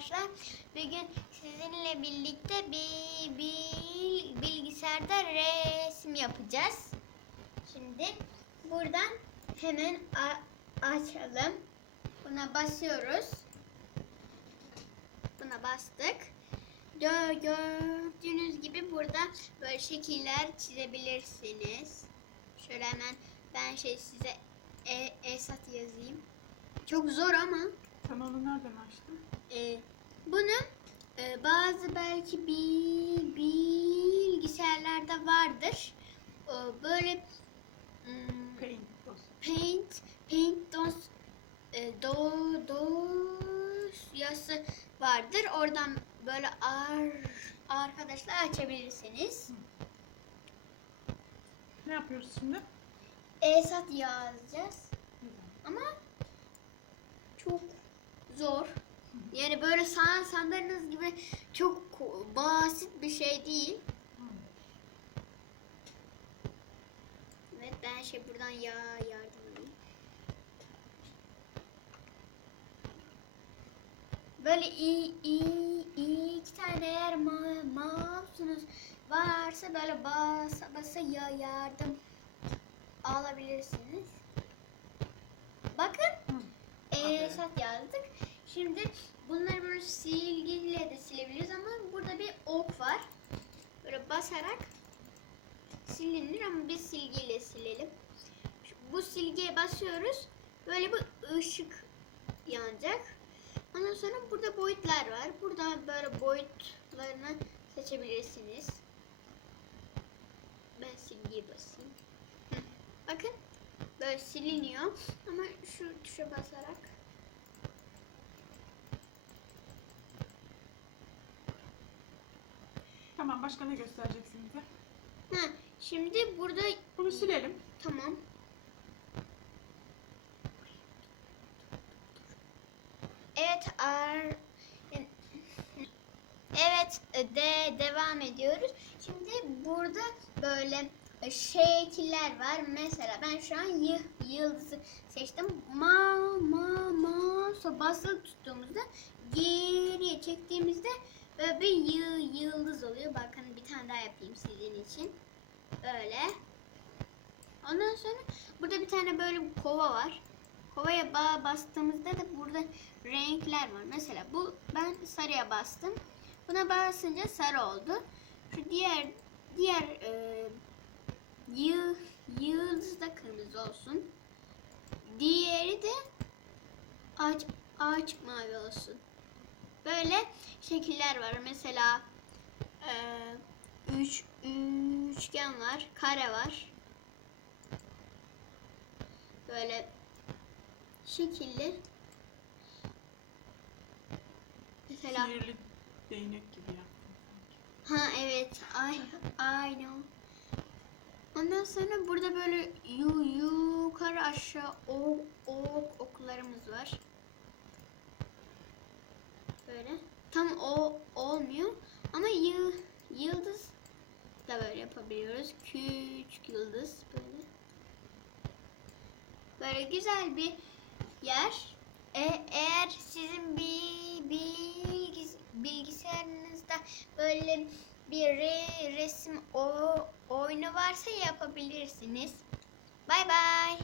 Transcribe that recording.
arkadaşlar. Bugün sizinle birlikte bir, bir bilgisayarda resim yapacağız. Şimdi buradan hemen açalım. Buna basıyoruz. Buna bastık. Gö- Gördüğünüz gibi burada böyle şekiller çizebilirsiniz. Şöyle hemen ben şey size e Esat yazayım. Çok zor ama Kanalı nereden açtın? E, bunu e, bazı belki bir bilgisayarlarda vardır. O, böyle hmm, Paint. Paint, Paint dos, e, do, dosyası vardır. Oradan böyle ar, arkadaşlar açabilirsiniz. Ne yapıyoruz şimdi? Esat yazacağız. Ama çok zor. Yani böyle san, sandığınız gibi çok basit bir şey değil. Evet ben şey buradan ya yardım edeyim. Böyle iyi, iyi, iyi iki tane eğer ma mouse'unuz varsa böyle basa basa ya yardım alabilirsiniz. Bakın Hı. Esat yazdık. Şimdi böyle silgiyle de silebiliriz ama burada bir ok var. Böyle basarak silinir ama biz silgiyle silelim. Bu silgiye basıyoruz. Böyle bir ışık yanacak. Ondan sonra burada boyutlar var. Burada böyle boyutlarını seçebilirsiniz. Ben silgiye basayım. Bakın böyle siliniyor ama şu tuşa basarak Tamam başka ne göstereceksin bize? ha, şimdi burada Bunu silelim. tamam Evet ar Evet de devam ediyoruz. Şimdi burada böyle şekiller var. Mesela ben şu an y- yıldızı seçtim. Ma ma ma basılı tuttuğumuzda geriye çektiğimizde böyle bir yı- yıldız oluyor. Bakın bir tane daha yapayım sizin için. Böyle. Ondan sonra burada bir tane böyle bir kova var. Kovaya ba- bastığımızda da burada renkler var. Mesela bu ben sarıya bastım. Buna basınca sarı oldu. Şu diğer diğer e, yı- yıldız da kırmızı olsun. Diğeri de ağaç ağaç mavi olsun. Böyle şekiller var. Mesela e, üç üçgen var, kare var. Böyle şekilli. Mesela Sihirli değnek gibi yaptım sanki. ha evet ay aynı. Ondan sonra burada böyle yu, yukarı aşağı ok, ok oklarımız var. Böyle. Tam o olmuyor ama yı, yıldız da böyle yapabiliyoruz. Küçük yıldız böyle. Böyle güzel bir yer. E, eğer sizin bir bilgis, bilgisayarınızda böyle bir re- resim o, oyunu varsa yapabilirsiniz. Bay bay.